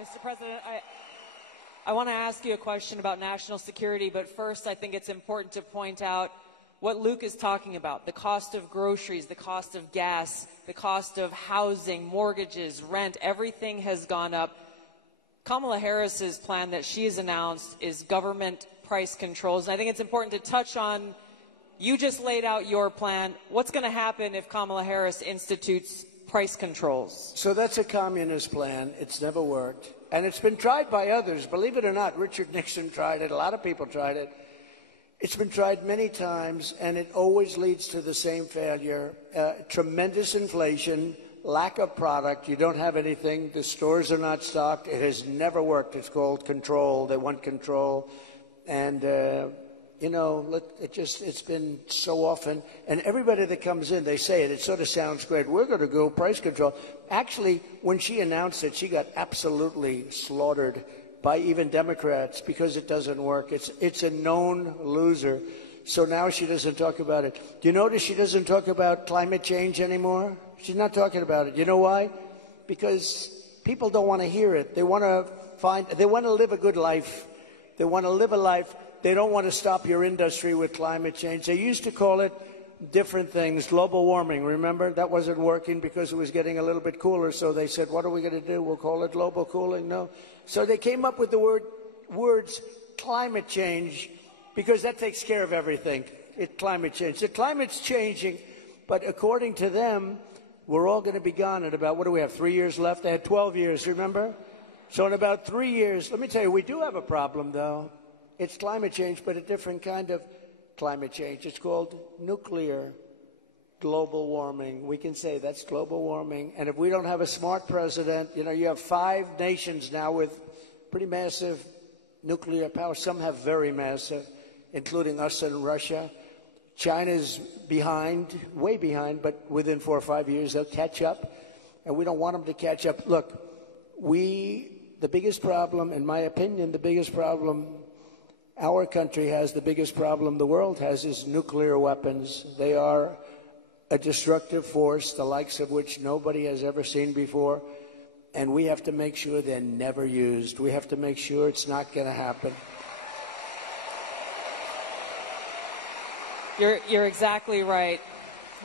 Mr. President, I want to ask you a question about national security, but first I think it's important to point out what Luke is talking about: the cost of groceries, the cost of gas, the cost of housing, mortgages, rent. Everything has gone up. Kamala Harris's plan that she has announced is government price controls. And I think it's important to touch on, you just laid out your plan. What's going to happen if Kamala Harris institutes price controls? So that's a communist plan. It's never worked. And it's been tried by others. Believe it or not, Richard Nixon tried it. A lot of people tried it. It's been tried many times, and it always leads to the same failure. Tremendous inflation, lack of product. You don't have anything. The stores are not stocked. It has never worked. It's called control. They want control. And, you know, it's been so often. And everybody that comes in, they say it. It sort of sounds great. We're going to go price control. Actually, when she announced it, she got absolutely slaughtered by even Democrats because it doesn't work. It's a known loser. So now she doesn't talk about it. Do you notice she doesn't talk about climate change anymore? She's not talking about it. You know why? Because people don't want to hear it. They want to live a good life. They want to live a life. They don't want to stop your industry with climate change. They used to call it different things, global warming. Remember? That wasn't working because it was getting a little bit cooler. So they said, what are we going to do? We'll call it global cooling. No. So they came up with the words climate change because that takes care of everything. Climate change. The climate's changing, but according to them, we're all going to be gone in about, what do we have, 3 years left? They had 12 years, remember? So in about 3 years, let me tell you, we do have a problem, though. It's climate change, but a different kind of climate change. It's called nuclear global warming. We can say that's global warming. And if we don't have a smart president, you know, you have 5 nations now with pretty massive nuclear power. Some have very massive, including us and Russia. China's behind, way behind, but within 4 or 5 years they'll catch up. And we don't want them to catch up. Look, the biggest problem, in my opinion, the biggest problem our country has, the biggest problem the world has, is nuclear weapons. They are a destructive force, the likes of which nobody has ever seen before. And we have to make sure they're never used. We have to make sure it's not going to happen. You're exactly right.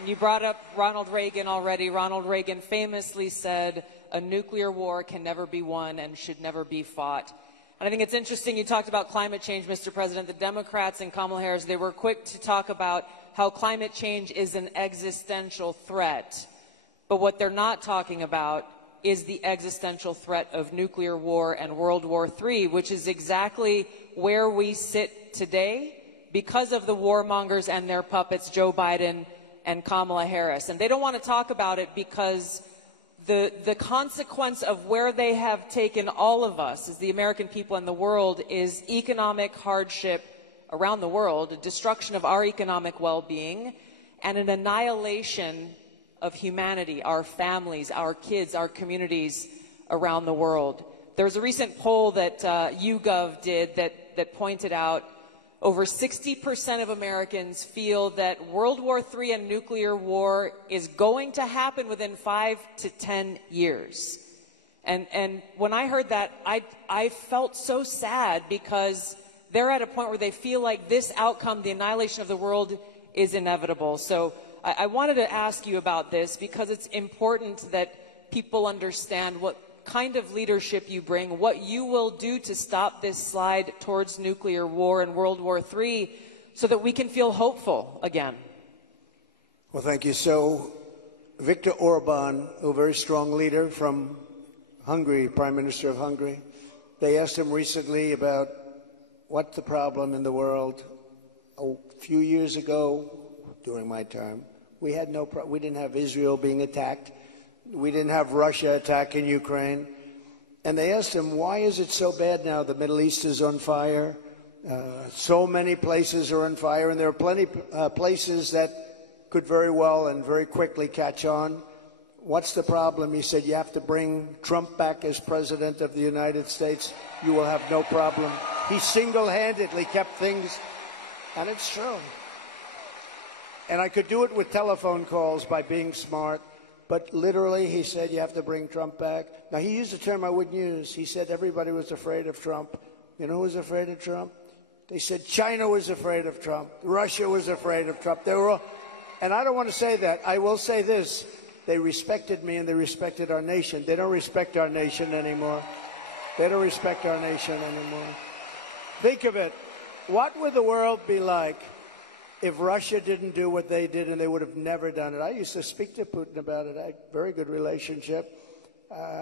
You brought up Ronald Reagan already. Ronald Reagan famously said, a nuclear war can never be won and should never be fought. And I think it's interesting you talked about climate change, Mr. President. The Democrats and Kamala Harris, they were quick to talk about how climate change is an existential threat. But what they're not talking about is the existential threat of nuclear war and World War III, which is exactly where we sit today because of the warmongers and their puppets, Joe Biden and Kamala Harris. And they don't want to talk about it because the consequence of where they have taken all of us as the American people and the world is economic hardship around the world, a destruction of our economic well-being, and an annihilation of humanity, our families, our kids, our communities around the world. There was a recent poll that YouGov did that pointed out over 60% of Americans feel that World War III and nuclear war is going to happen within 5 to 10 years. And when I heard that, I felt so sad because they're at a point where they feel like this outcome, the annihilation of the world, is inevitable. So I wanted to ask you about this because it's important that people understand what kind of leadership you bring, what you will do to stop this slide towards nuclear war and World War III so that we can feel hopeful again. Well, thank you. So Viktor Orban, a very strong leader from Hungary, Prime Minister of Hungary, they asked him recently about what's the problem in the world. A few years ago, during my term, we didn't have Israel being attacked. We didn't have Russia attacking Ukraine. And they asked him, why is it so bad now? The Middle East is on fire. So many places are on fire, and there are plenty places that could very well and very quickly catch on. What's the problem? He said, you have to bring Trump back as president of the United States. You will have no problem. He single-handedly kept things, and it's true. And I could do it with telephone calls by being smart. But literally, he said, you have to bring Trump back. Now, he used a term I wouldn't use. He said everybody was afraid of Trump. You know who was afraid of Trump? They said China was afraid of Trump. Russia was afraid of Trump. They were all, and I don't want to say that. I will say this. They respected me and they respected our nation. They don't respect our nation anymore. They don't respect our nation anymore. Think of it. What would the world be like if Russia didn't do what they did, and they would have never done it? I used to speak to Putin about it. I had a very good relationship.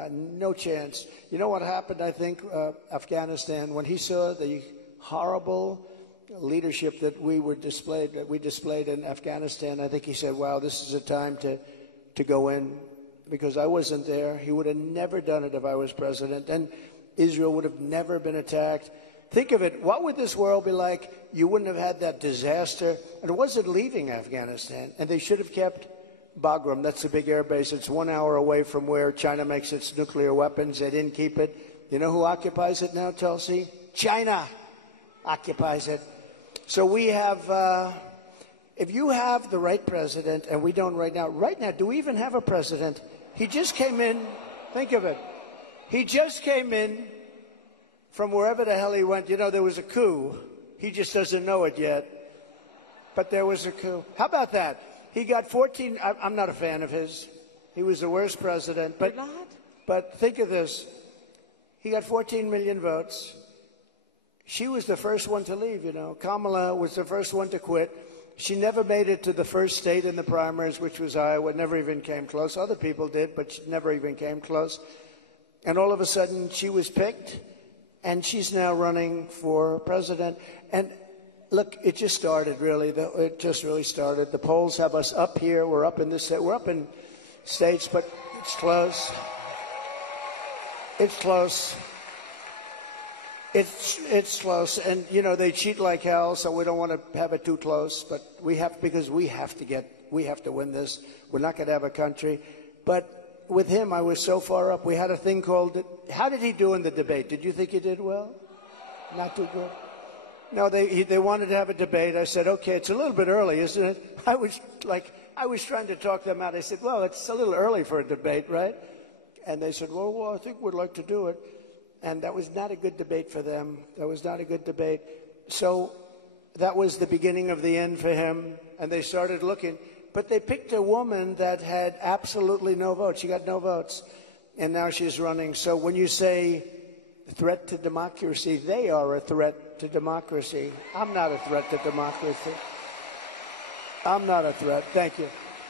No chance. You know what happened, I think, Afghanistan, when he saw the horrible leadership that we displayed in Afghanistan, I think he said, wow, this is a time to go in, because I wasn't there. He would have never done it if I was president, and Israel would have never been attacked. Think of it. What would this world be like? You wouldn't have had that disaster. And it wasn't leaving Afghanistan. And they should have kept Bagram. That's a big air base. It's 1 hour away from where China makes its nuclear weapons. They didn't keep it. You know who occupies it now, Tulsi? China occupies it. So we have, if you have the right president, and we don't right now, do we even have a president? He just came in. Think of it. He just came in from wherever the hell he went. You know, there was a coup. He just doesn't know it yet. But there was a coup. How about that? He got 14. I'm not a fan of his. He was the worst president. But, You're not? But think of this. He got 14 million votes. She was the first one to leave, you know. Kamala was the first one to quit. She never made it to the first state in the primaries, which was Iowa. Never even came close. Other people did, but she never even came close. And all of a sudden, she was picked. And she's now running for president. And look, it just started, really. It just really started. The polls have us up here. We're up in states, but it's close. It's close. It's close. And, you know, they cheat like hell, so we don't want to have it too close. But we have to win this. We're not going to have a country. But with him, I was so far up. We had a thing called, how did he do in the debate? Did you think he did well? Not too good? No, they wanted to have a debate. I said, okay, it's a little bit early, isn't it? I was trying to talk them out. I said, well, it's a little early for a debate, right? And they said, well, I think we'd like to do it. And that was not a good debate for them. That was not a good debate. So that was the beginning of the end for him. And they started looking. But they picked a woman that had absolutely no votes. She got no votes. And now she's running. So when you say threat to democracy, they are a threat to democracy. I'm not a threat to democracy. I'm not a threat. Thank you.